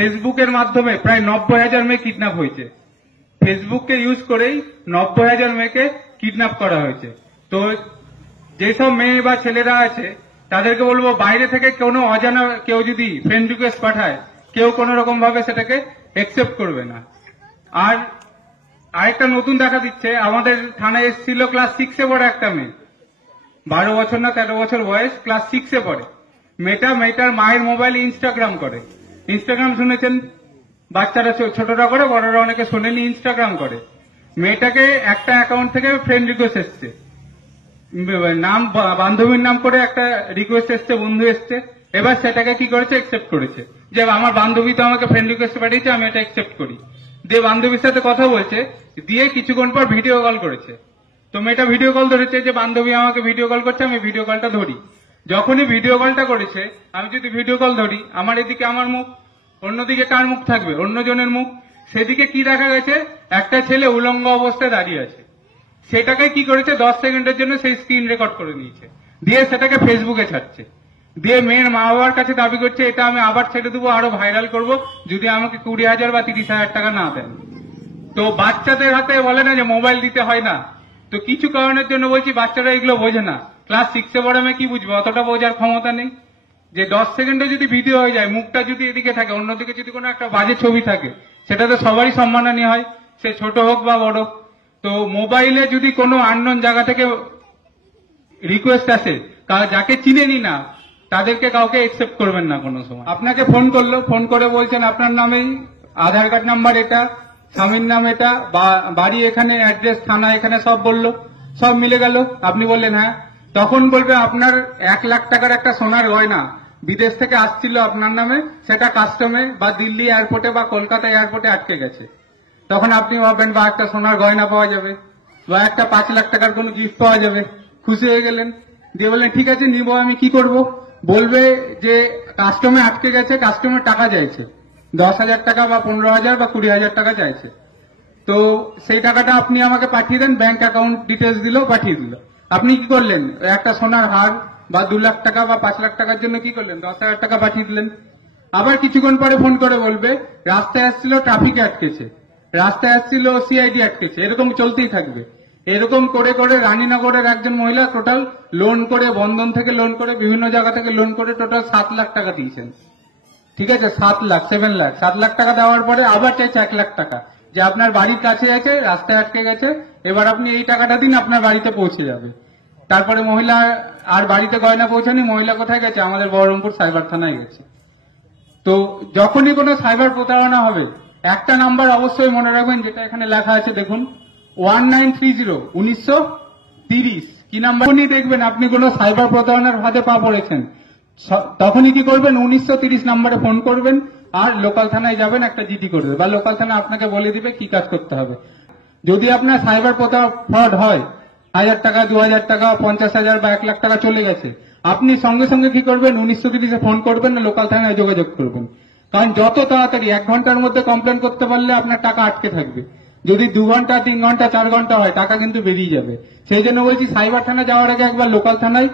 ফেসবুকের মাধ্যমে প্রায় 90,000 মেয়ে কিডন্যাপ হয়েছে। ফেসবুককে ইউজ করেই 90,000 মেয়েকে কিডন্যাপ করা হয়েছে। তো যেসব মেয়ে বা ছেলেরা আছে তাদেরকে বলবো, বাইরে থেকে কোনো অজানা কেউ যদি ফ্রেন্ড রিকোয়েস্ট পাঠায়, কেউ কোনো রকম ভাবে সেটাকে একসেপ্ট করবে না। আর আরেকটা নতুন দেখা দিচ্ছে, আমাদের থানায় এসেছিল ক্লাস 6-এ পড়ে একটা মেয়ে, 12 বছর না 13 বছর বয়স, ক্লাস 6-এ পড়ে। মেয়েটার মায়ের মোবাইলে ইনস্টাগ্রাম করে। ইনস্টাগ্রাম শুনেছেন, বাচ্চারা ছোটরা করে, বড়রা অনেকে শোনেনি, ইনস্টাগ্রাম করে। মেয়েটাকে একটা অ্যাকাউন্ট থেকে ফ্রেন্ড রিকোয়েস্ট এসছে, নাম বান্ধবীর নাম করে একটা রিকোয়েস্ট এসছে, বন্ধু এসছে। এবার সেটাকে কি করেছে, একসেপ্ট করেছে, যে আমার বান্ধবী তো আমাকে ফ্রেন্ড রিকোয়েস্ট পাঠিয়েছে, আমি এটা একসেপ্ট করি। দিয়ে বান্ধবীর সাথে কথা বলছে, দিয়ে কিছুক্ষণ পর ভিডিও কল করেছে। তো মেয়েটা ভিডিও কল ধরেছে, যে বান্ধবী আমাকে ভিডিও কল করছে, আমি ভিডিও কলটা ধরি। যখনই ভিডিও কলটা করেছে, আমি যদি ভিডিও কল ধরি, আমার এদিকে আমার মুখ, অন্যদিকে কার মুখ থাকবে, অন্যজনের মুখ। সেদিকে কি দেখা গেছে, একটা ছেলে উলঙ্গ অবস্থায় দাঁড়িয়ে আছে। সেটাকে কি করেছে, 10 সেকেন্ডের জন্য সেই স্ক্রিন রেকর্ড করে নিয়েছে, দিয়ে সেটাকে ফেসবুকে ছাড়ছে। দিয়ে মেয়ের মা বাবার কাছে দাবি করছে, এটা আমি আবার ছেড়ে দেবো, আরো ভাইরাল করব, যদি আমাকে 20,000 বা 30,000 টাকা না দেন। তো বাচ্চাদের হাতে বলে না যে মোবাইল দিতে হয় না, তো কিছু কারণের জন্য বলছি বাচ্চারা এগুলো বোঝে না। ক্লাস 6-এ পড়ে মেয়ে কি বুঝবে, অতটা বোঝার ক্ষমতা নেই। যে 10 সেকেন্ডে যদি ভিডিও হয়ে যায়, মুখটা যদি এদিকে থাকে, অন্যদিকে যদি কোনো একটা বাজে ছবি থাকে, সেটা তো সবারই সম্মাননীয় হয়, সে ছোট হোক বা বড়। তো মোবাইলে যদি কোনো আননোন জায়গা থেকে রিকোয়েস্ট আসে, যাকে চিনেনি না, তাদেরকে কাউকে একসেপ্ট করবেন না কোনো সময়। আপনাকে ফোন করলো, ফোন করে বলছেন আপনার নামেই আধার কার্ড নাম্বার এটা, স্বামীর নাম এটা, বাড়ি এখানে, অ্যাড্রেস থানা এখানে, সব বললো, সব মিলে গেল। আপনি বললেন হ্যাঁ। তখন বলবে আপনার 1 লাখ টাকার একটা সোনার গয়না বিদেশ থেকে আসছিল আপনার নামে, সেটা কাস্টমে বা দিল্লি এয়ারপোর্টে বা কলকাতা এয়ারপোর্টে আটকে গেছে। তখন আপনি ভাববেন বা একটা সোনার গয়না পাওয়া যাবে, বা একটা 5 লাখ টাকার কোনো গিফট পাওয়া যাবে, খুশি হয়ে গেলেন। দিয়ে বললেন ঠিক আছে নিব, আমি কি করব, বলবে যে কাস্টমে আটকে গেছে, কাস্টমের টাকা চাইছে, 10,000 টাকা বা 15,000 বা 20,000 টাকা চাইছে। তো সেই টাকাটা আপনি আমাকে পাঠিয়ে দেন, ব্যাংক অ্যাকাউন্ট ডিটেলস দিল, পাঠিয়ে দিল। আপনি কি করলেন, একটা সোনার হার বা 2 লাখ টাকা বা 5 লাখ টাকার জন্য কি করলেন, 10,000 টাকা পাঠিয়ে দিলেন। আবার কিছুক্ষণ পরে ফোন করে বলবে রাস্তায় আসছিল, ট্রাফিকে আটকেছে, রাস্তায় আসছিল, সিআইডি আটকেছে, এরকম চলতেই থাকবে। এরকম করে করে রানীনগরের একজন মহিলা টোটাল লোন করে, বন্ধন থেকে লোন করে, বিভিন্ন জায়গা থেকে লোন করে টোটাল 7 লাখ টাকা দিয়েছেন। ঠিক আছে, 7 লাখ, 7 লাখ, 7 লাখ টাকা দেওয়ার পরে আবার চাইছে 1 লাখ টাকা, যে আপনার বাড়ির কাছে আছে, রাস্তায় আটকে গেছে, এবার আপনি এই টাকাটা দিন, আপনার বাড়িতে পৌঁছে যাবে। তারপরে মহিলা আর বাড়িতে গয়না পৌঁছানি, মহিলা কোথায় গেছে, আমাদের বহরমপুর সাইবার থানায় গেছে। তো যখনই কোনো সাইবার প্রতারণা হবে, একটা নাম্বার অবশ্যই মনে রাখবেন, যেটা এখানে লেখা আছে দেখুন, 1930 1930। কি নাম্বার দেখবেন আপনি কোনো সাইবার প্রতারণার ফাঁদে পা পড়েছেন, তখনই কি করবেন, 1930 নাম্বারে ফোন করবেন, আর লোকাল থানায় যাবেন, একটা জিডি করবে, বা লোকাল থানা আপনাকে বলে দিবে কি কাজ করতে হবে। যদি আপনার সাইবার ফ্রড হয়, 1000 টাকা, 2000 টাকা, 50,000 বা 1 লাখ টাকা চলে গেছে, আপনি সঙ্গে সঙ্গে কি করবেন, 1930-এ ফোন করবেন, না লোকাল থানায় যোগাযোগ করবেন। কারণ যত তাড়াতাড়ি, 1 ঘন্টার মধ্যে কমপ্লেন করতে পারলে আপনার টাকা আটকে থাকবে। যদি 2 ঘন্টা, 3 ঘন্টা, 4 ঘন্টা হয়, টাকা কিন্তু বেরিয়ে যাবে। সেই জন্য বলছি সাইবার থানা যাওয়ার আগে একবার লোকাল থানায়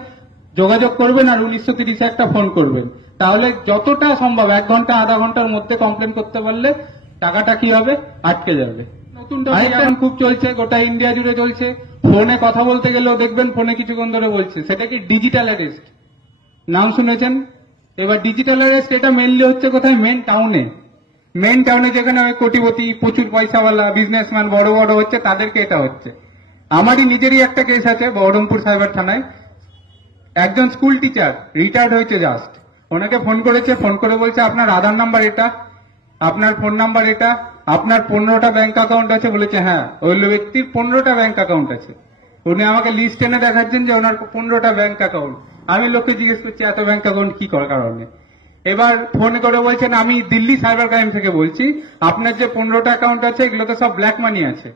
যোগাযোগ করবেন, আর 1930-এ একটা ফোন করবেন। তাহলে যতটা সম্ভব 1 ঘন্টা, আধা ঘন্টার মধ্যে কমপ্লেন করতে পারলে টাকাটা কি হবে, আটকে যাবে। নতুনটা এখন খুব চলছে, গোটা ইন্ডিয়া জুড়ে চলছে। ফোনে কথা বলতে গেলেও দেখবেন ফোনে কিছুক্ষণ ধরে বলছে, সেটা কি ডিজিটাল অ্যারেস্ট, নাম শুনেছেন। এবার ডিজিটাল অ্যারেস্ট এটা মেনলি হচ্ছে কোথায়, মেন টাউনে যেখানে কোটিপতি, প্রচুর পয়সাওয়ালা বিজনেসম্যান বড় বড় হচ্ছে, তাদেরকে এটা হচ্ছে। আমারই নিজেরই একটা কেস আছে বহরমপুর সাইবার থানায়। একজন স্কুল টিচার রিটায়ার্ড হয়েছে জাস্ট, ওনাকে ফোন করেছে, ফোন করে বলছে আপনার আধার নাম্বার এটা, আপনার ফোন নাম্বার এটা, আপনার 15টা ব্যাংক অ্যাকাউন্ট আছে। বলেছে হ্যাঁ, ওই ব্যক্তির 15টা ব্যাংক অ্যাকাউন্ট আছে। উনি আমাকে লিস্ট এনে দেখাচ্ছেন যে ওনার 15টা ব্যাংক অ্যাকাউন্ট। আমি লোককে জিজ্ঞেস করছি এত ব্যাংক অ্যাকাউন্ট কি কারণে। এবার ফোন করে বলছেন আমি দিল্লি সাইবার ক্রাইম থেকে বলছি, আপনার যে 15টা অ্যাকাউন্ট আছে এগুলো তো সব ব্ল্যাক মানি আছে।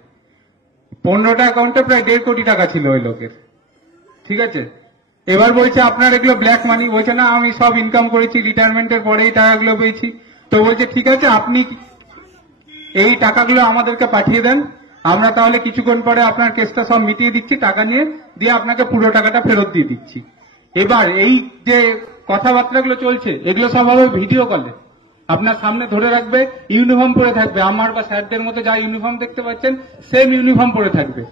15টা অ্যাকাউন্টে প্রায় 1.5 কোটি টাকা ছিল ওই লোকের। ঠিক আছে, এবার বলছে আপনার এগুলো ব্ল্যাক মানি। বলছে না, আমি সব ইনকাম করেছি, রিটায়ারমেন্টের পরে এই টাকাগুলো পেয়েছি। তো বলছে ঠিক আছে, আপনি এই টাকাগুলো আমাদেরকে পাঠিয়ে দেন, আমরা তাহলে কিছুক্ষণ পরে আপনার কেসটা সব মিটিয়ে দিচ্ছি, টাকা নিয়ে দিয়ে আপনাকে পুরো টাকাটা ফেরত দিয়ে দিচ্ছি। এবার এই যে কথাবার্তাগুলো চলছে, এগুলো সব হবে ভিডিও কলে। আপনার সামনে ধরে রাখবে, ইউনিফর্ম পরে থাকবে, আমার বা স্যারদের মতো যা ইউনিফর্ম দেখতে পাচ্ছেন সেম ইউনিফর্ম পরে থাকবে।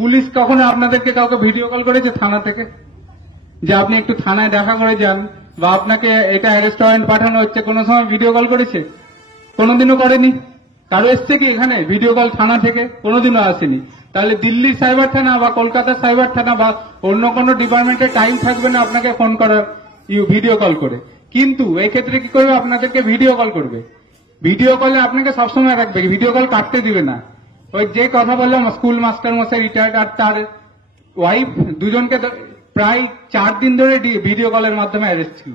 পুলিশ কখনো আপনাদেরকে কাউকে ভিডিও কল করেছে থানা থেকে যে আপনি একটু থানায় দেখা করে যান, বা আপনাকে এটা অ্যারেস্ট ওয়ারেন্ট পাঠানো হচ্ছে, কোনো সময় ভিডিও কল করেছে? কোনোদিনও করেনি। কারো এসছে কি এখানে ভিডিও কল থানা থেকে? কোনোদিনও আসেনি। তাহলে দিল্লির সাইবার থানা বা কলকাতার সাইবার থানা বা অন্য কোনো ডিপার্টমেন্টের টাইম থাকবে না আপনাকে ফোন করার ভিডিও কল করে। কিন্তু এই ক্ষেত্রে কি করবে, আপনাদেরকে ভিডিও কল করবে। ভিডিও কলে আপনাকে সবসময় রাখবে, ভিডিও কল কাটতে দিবে না। ওই যে কথা বললাম, স্কুল মাস্টার মশাই রিটায়ার্ড আর তার ওয়াইফ দুজনকে প্রায় 4 দিন ধরে ভিডিও কলের মাধ্যমে অ্যারেস্ট ছিল।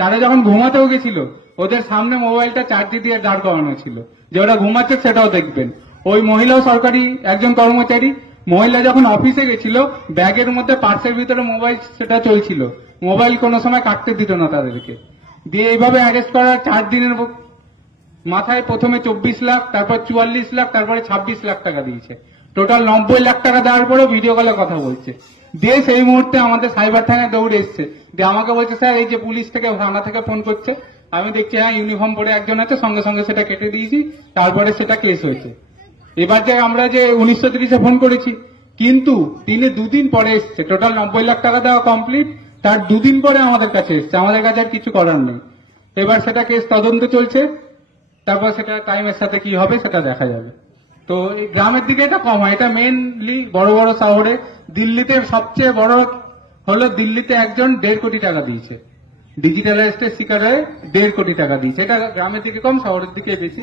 তারা যখন ঘুমাতেও গেছিল ওদের সামনে মোবাইলটা চার্জে দিয়ে দাঁড় করানো ছিল যে ওরা ঘুমাচ্ছে সেটাও দেখবেন। ওই মহিলাও সরকারি একজন কর্মচারী। মহিলা যখন অফিসে গেছিল ব্যাগের মধ্যে পার্সের ভিতরে মোবাইল সেটা চলছিল, মোবাইল কোনো সময় কাটতে দিত না তাদেরকে। দিয়ে এইভাবে অ্যারেস্ট করার 4 দিনের মাথায় প্রথমে 24 লাখ, তারপর 44 লাখ, তারপরে 26 লাখ টাকা দিয়েছে। টোটাল 90 লাখ টাকা দেওয়ার পরেও ভিডিও কলে কথা বলছে। দিয়ে সেই মুহূর্তে আমাদের সাইবার থানায় দৌড়ে এসছে, দিয়ে আমাকে বলছে স্যার এই যে পুলিশ থেকে থানা থেকে ফোন করছে। আমি দেখছি হ্যাঁ ইউনিফর্ম পরে একজন আছে, সঙ্গে সঙ্গে সেটা কেটে দিয়েছি, তারপরে সেটা কেস হয়েছে। এবার যে আমরা যে 1930 ফোন করেছি, কিন্তু তিনি 2 দিন পরে এসছে। টোটাল 90 লাখ টাকা দেওয়া কমপ্লিট, তার 2 দিন পরে আমাদের কাছে এসছে। আমাদের কাছে আর কিছু করার নেই। এবার সেটা কেস তদন্ত চলছে, তারপর সেটা টাইমের সাথে কি হবে সেটা দেখা যাবে। তো এই গ্রামের দিকে এটা কম হয়, এটা মেনলি বড় বড় শহরে। দিল্লিতে সবচেয়ে বড় হলো, দিল্লিতে একজন 1.5 কোটি টাকা দিয়েছে, ডিজিটাল অ্যারেস্টের শিকার হয়ে 1.5 কোটি টাকা দিয়েছে। এটা গ্রামের দিকে কম, শহরের দিকে বেশি।